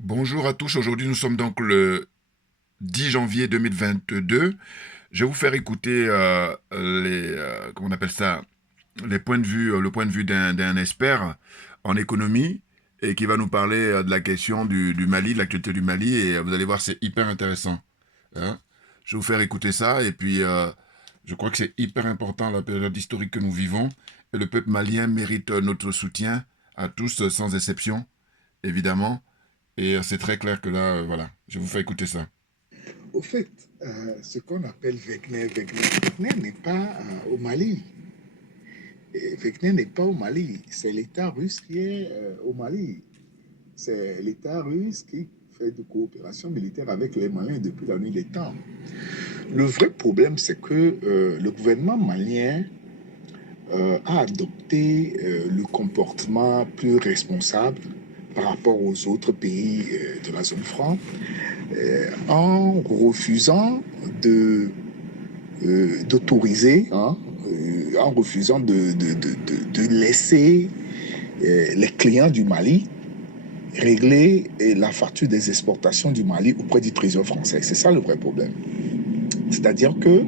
Bonjour à tous, aujourd'hui nous sommes donc le 10 janvier 2022. Je vais vous faire écouter comment on appelle ça, les points de vue, le point de vue d'un expert en économie et qui va nous parler de la question du Mali, de l'actualité du Mali et vous allez voir c'est hyper intéressant. Hein. Je vais vous faire écouter ça et puis je crois que c'est hyper important la période historique que nous vivons et le peuple malien mérite notre soutien à tous sans exception, évidemment. Et c'est très clair que là, voilà, je vous fais écouter ça. Au fait, ce qu'on appelle Wegner n'est pas au Mali. Et Wegner n'est pas au Mali. C'est l'État russe qui est au Mali. C'est l'État russe qui fait de coopération militaire avec les Maliens depuis la nuit des temps. Le vrai problème, c'est que le gouvernement malien a adopté le comportement plus responsable par rapport aux autres pays de la zone franc en refusant de d'autoriser, en refusant de laisser les clients du Mali régler la facture des exportations du Mali auprès du Trésor français. C'est ça le vrai problème. C'est-à-dire que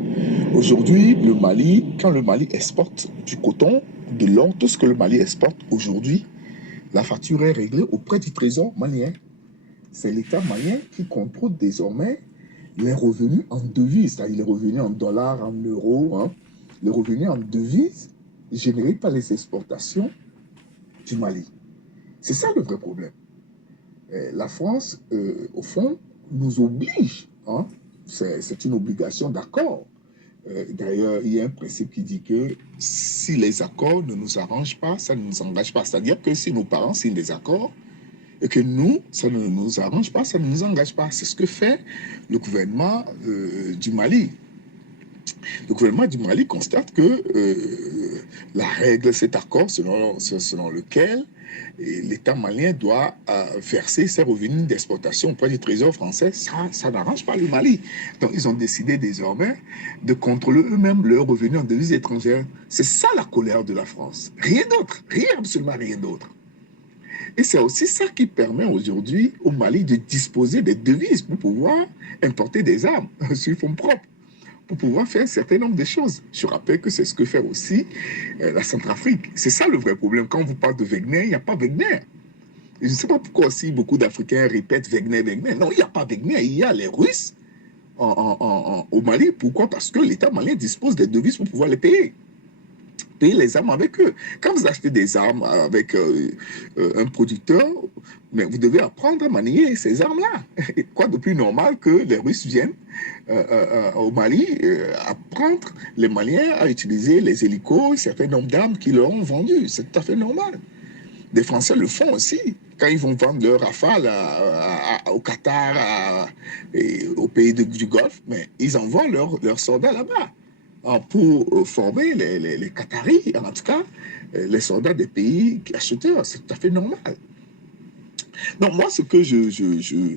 aujourd'hui, le Mali, quand le Mali exporte du coton, de l'or, tout ce que le Mali exporte aujourd'hui, la facture est réglée auprès du Trésor malien. C'est l'État malien qui contrôle désormais les revenus en devises, c'est-à-dire les revenus en dollars, en euros, les revenus en devises générés par les exportations du Mali. C'est ça le vrai problème. La France, au fond, nous oblige, c'est une obligation d'accord. D'ailleurs, il y a un principe qui dit que si les accords ne nous arrangent pas, ça ne nous engage pas. C'est-à-dire que si nos parents signent des accords, et que nous, ça ne nous arrange pas, ça ne nous engage pas. C'est ce que fait le gouvernement du Mali. Le gouvernement du Mali constate que la règle, cet accord selon lequel l'État malien doit verser ses revenus d'exportation auprès du Trésor français, ça n'arrange pas le Mali. Donc ils ont décidé désormais de contrôler eux-mêmes leurs revenus en devises étrangères. C'est ça la colère de la France. Rien d'autre, rien, absolument rien d'autre. Et c'est aussi ça qui permet aujourd'hui au Mali de disposer des devises pour pouvoir importer des armes sur fonds propres, pour pouvoir faire un certain nombre de choses. Je rappelle que c'est ce que fait aussi la Centrafrique. C'est ça le vrai problème. Quand on vous parle de Wegner, il n'y a pas Wegner. Je ne sais pas pourquoi aussi beaucoup d'Africains répètent Wegner, Wegner. Non, il n'y a pas Wegner. Il y a les Russes au Mali. Pourquoi? Parce que l'État malien dispose des devises pour pouvoir les payer. Payer les armes avec eux. Quand vous achetez des armes avec un producteur, mais vous devez apprendre à manier ces armes-là. Quoi de plus normal que les Russes viennent au Mali apprendre les Maliens à utiliser les hélicos, un certain nombre d'armes qu'ils leur ont vendues. C'est tout à fait normal. Des Français le font aussi. Quand ils vont vendre leur rafale au Qatar, et aux pays du Golfe, mais ils envoient leurs soldats là-bas pour former les Qataris, en tout cas, les soldats des pays acheteurs. C'est tout à fait normal. Donc moi, ce que je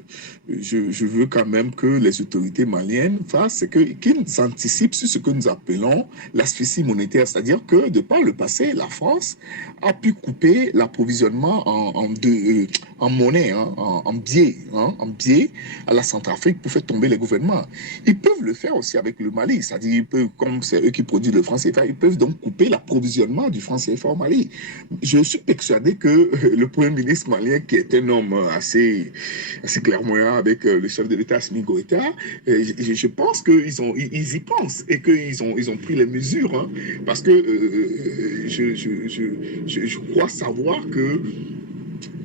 veux quand même que les autorités maliennes fassent, c'est qu'ils anticipent sur ce que nous appelons l'asphyxie monétaire. C'est-à-dire que, de par le passé, la France a pu couper l'approvisionnement en monnaie, en billets à la Centrafrique pour faire tomber les gouvernements. Ils peuvent le faire aussi avec le Mali. C'est-à-dire, comme c'est eux qui produisent le franc CFA, ils peuvent donc couper l'approvisionnement du franc CFA au Mali. Je suis persuadé que le Premier ministre malien, qui est un homme assez clairvoyant avec le chef de l'État, Assimi Goïta, je pense qu'ils y pensent et qu'ils ont pris les mesures. Parce que je crois savoir que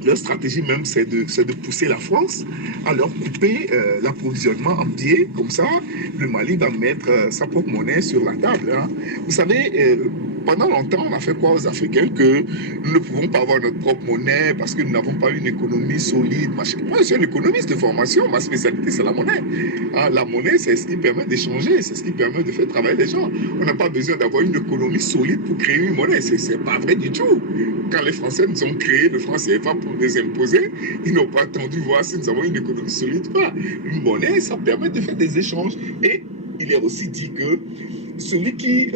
leur stratégie même, c'est de pousser la France à leur couper l'approvisionnement en billets. Comme ça, le Mali va mettre sa propre monnaie sur la table. Vous savez, pendant longtemps, on a fait quoi aux Africains que nous ne pouvons pas avoir notre propre monnaie parce que nous n'avons pas une économie solide. Moi, je suis un économiste de formation. Ma spécialité, c'est la monnaie. La monnaie, c'est ce qui permet d'échanger, c'est ce qui permet de faire travailler les gens. On n'a pas besoin d'avoir une économie solide pour créer une monnaie. C'est pas vrai du tout. Quand les Français nous ont créé le franc CFA pour nous imposer, ils n'ont pas attendu voir si nous avons une économie solide ou pas. Une monnaie, ça permet de faire des échanges. Et il est aussi dit que celui qui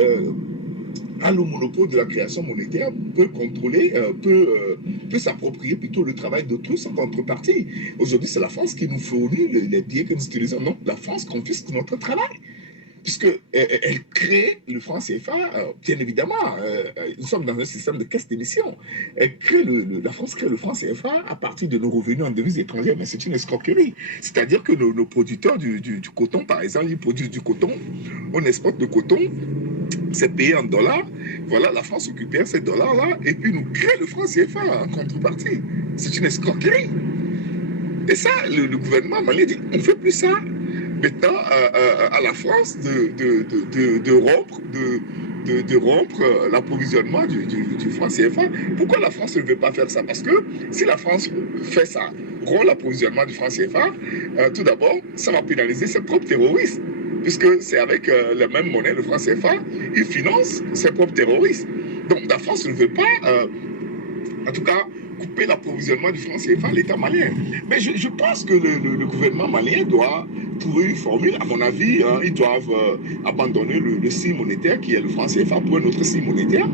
a le monopole de la création monétaire, peut contrôler, peut s'approprier plutôt le travail d'autrui sans contrepartie. Aujourd'hui, c'est la France qui nous fournit les billets que nous utilisons. Non, la France confisque notre travail. Puisque elle crée le franc CFA, bien évidemment, nous sommes dans un système de caisse d'émission. La France crée le franc CFA à partir de nos revenus en devises étrangères, mais c'est une escroquerie. C'est-à-dire que nos producteurs du coton, par exemple, ils produisent du coton, on exporte le coton, c'est payé en dollars. Voilà, la France récupère ces dollars-là et puis nous crée le franc CFA en contrepartie. C'est une escroquerie. Et ça, le gouvernement malien dit, on ne fait plus ça. Maintenant, à la France de rompre l'approvisionnement du franc CFA. Pourquoi la France ne veut pas faire ça? Parce que si la France fait ça, rompt l'approvisionnement du franc CFA, tout d'abord, ça va pénaliser ses propres terroristes. Puisque c'est avec la même monnaie, le franc CFA, il finance ses propres terroristes. Donc la France ne veut pas, en tout cas, couper l'approvisionnement du franc CFA à l'État malien. Mais je pense que le gouvernement malien doit trouver une formule. À mon avis, ils doivent abandonner le signe monétaire qui est le franc CFA pour un autre signe monétaire.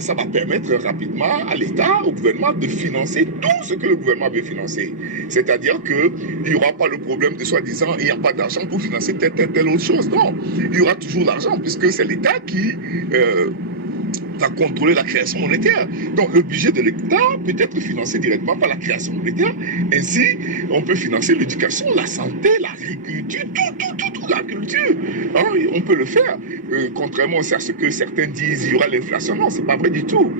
Ça va permettre rapidement à l'État, au gouvernement, de financer tout ce que le gouvernement veut financer. C'est-à-dire qu'il n'y aura pas le problème de soi-disant il n'y a pas d'argent pour financer telle autre chose. Non, il y aura toujours l'argent puisque c'est l'État qui va contrôler la création monétaire. Donc le budget de l'État peut être financé directement par la création monétaire. Ainsi, on peut financer l'éducation, la santé, l'agriculture, tout l'agriculture. On peut le faire. Contrairement à ce que certains disent, il y aura l'inflation. Non, c'est pas vrai du tout.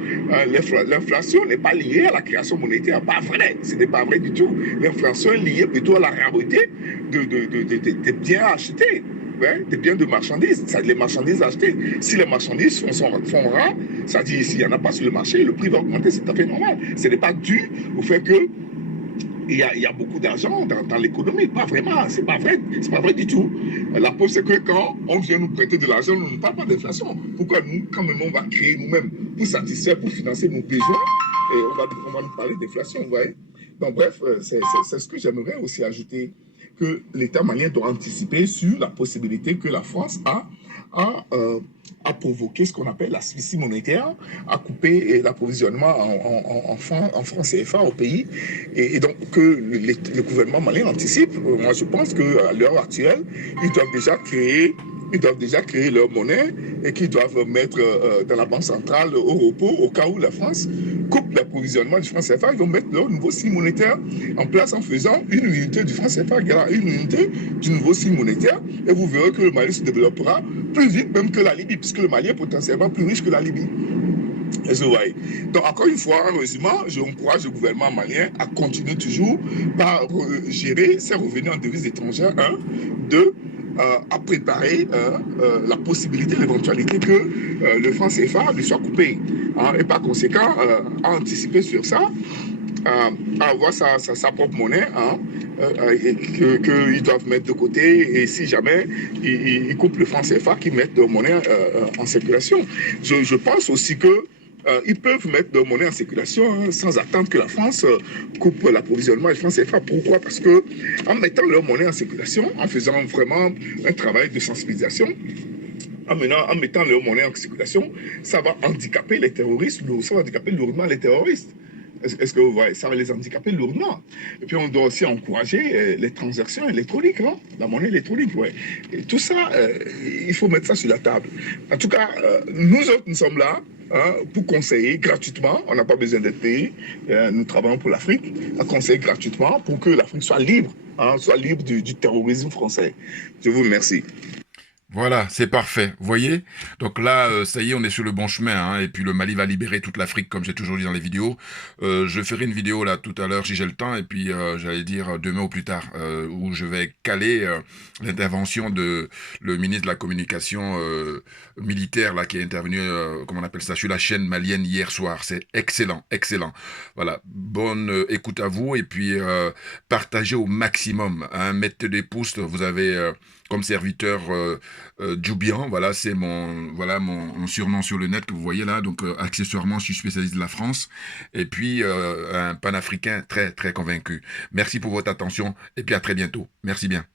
L'inflation n'est pas liée à la création monétaire. Pas vrai. Ce n'est pas vrai du tout. L'inflation est liée plutôt à la rareté des biens achetés. Ouais, des biens de marchandises, ça, les marchandises achetées. Si les marchandises font rares, ça dit s'il n'y en a pas sur le marché, le prix va augmenter, c'est tout à fait normal. Ce n'est pas dû au fait que il y a beaucoup d'argent dans l'économie. Pas vraiment, c'est pas vrai du tout. La preuve, c'est que quand on vient nous prêter de l'argent, on ne parle pas d'inflation. Pourquoi nous, quand même, on va créer nous-mêmes pour satisfaire, pour financer nos besoins, et on va nous parler d'inflation, vous voyez. Donc bref, c'est ce que j'aimerais aussi ajouter, que l'État malien doit anticiper sur la possibilité que la France a provoqué ce qu'on appelle l'asphyxie monétaire, a coupé l'approvisionnement en francs CFA au pays, et donc que le gouvernement malien anticipe. Moi, je pense qu'à l'heure actuelle, ils doivent déjà créer leur monnaie et qu'ils doivent mettre dans la banque centrale au repos au cas où la France coupe l'approvisionnement du franc CFA. Ils vont mettre leur nouveau signe monétaire en place en faisant une unité du franc CFA égale à une unité du nouveau signe monétaire, et vous verrez que le Mali se développera plus vite même que la Libye, puisque le Mali est potentiellement plus riche que la Libye. Donc, encore une fois, en résumant, je encourage le gouvernement malien à continuer toujours par gérer ses revenus en devises étrangères. 1, 2, à préparer la possibilité, l'éventualité que le franc CFA lui soit coupé. Et par conséquent, à anticiper sur ça, à avoir sa propre monnaie, qu'ils doivent mettre de côté, et si jamais ils coupent le franc CFA, qu'ils mettent leur monnaie en circulation. Je pense aussi que ils peuvent mettre leur monnaie en circulation sans attendre que la France coupe l'approvisionnement du franc CFA. Pourquoi? Parce que en mettant leur monnaie en circulation, en faisant vraiment un travail de sensibilisation, en mettant leur monnaie en circulation, ça va handicaper les terroristes, ça va handicaper lourdement les terroristes. Est-ce que vous voyez? Ça va les handicaper lourdement. Et puis on doit aussi encourager les transactions électroniques, non? La monnaie électronique, ouais. Et tout ça, il faut mettre ça sur la table. En tout cas, nous autres, nous sommes là pour conseiller gratuitement. On n'a pas besoin d'être payé. Nous travaillons pour l'Afrique, à conseiller gratuitement pour que l'Afrique soit libre, soit libre du terrorisme français. Je vous remercie. Voilà, c'est parfait. Vous voyez? Donc là, ça y est, on est sur le bon chemin, et puis le Mali va libérer toute l'Afrique, comme j'ai toujours dit dans les vidéos. Je ferai une vidéo là tout à l'heure si j'ai le temps, et puis j'allais dire demain ou plus tard, où je vais caler l'intervention de le ministre de la communication militaire là qui est intervenu, comment on appelle ça, sur la chaîne malienne hier soir. C'est excellent, excellent. Voilà, bonne écoute à vous, et puis partagez au maximum, mettez des pouces. Vous avez comme serviteur Djoubian, voilà, c'est mon surnom sur le net que vous voyez là. Donc accessoirement, je suis spécialiste de la France, et puis un panafricain très très convaincu. Merci pour votre attention, et puis à très bientôt. Merci bien.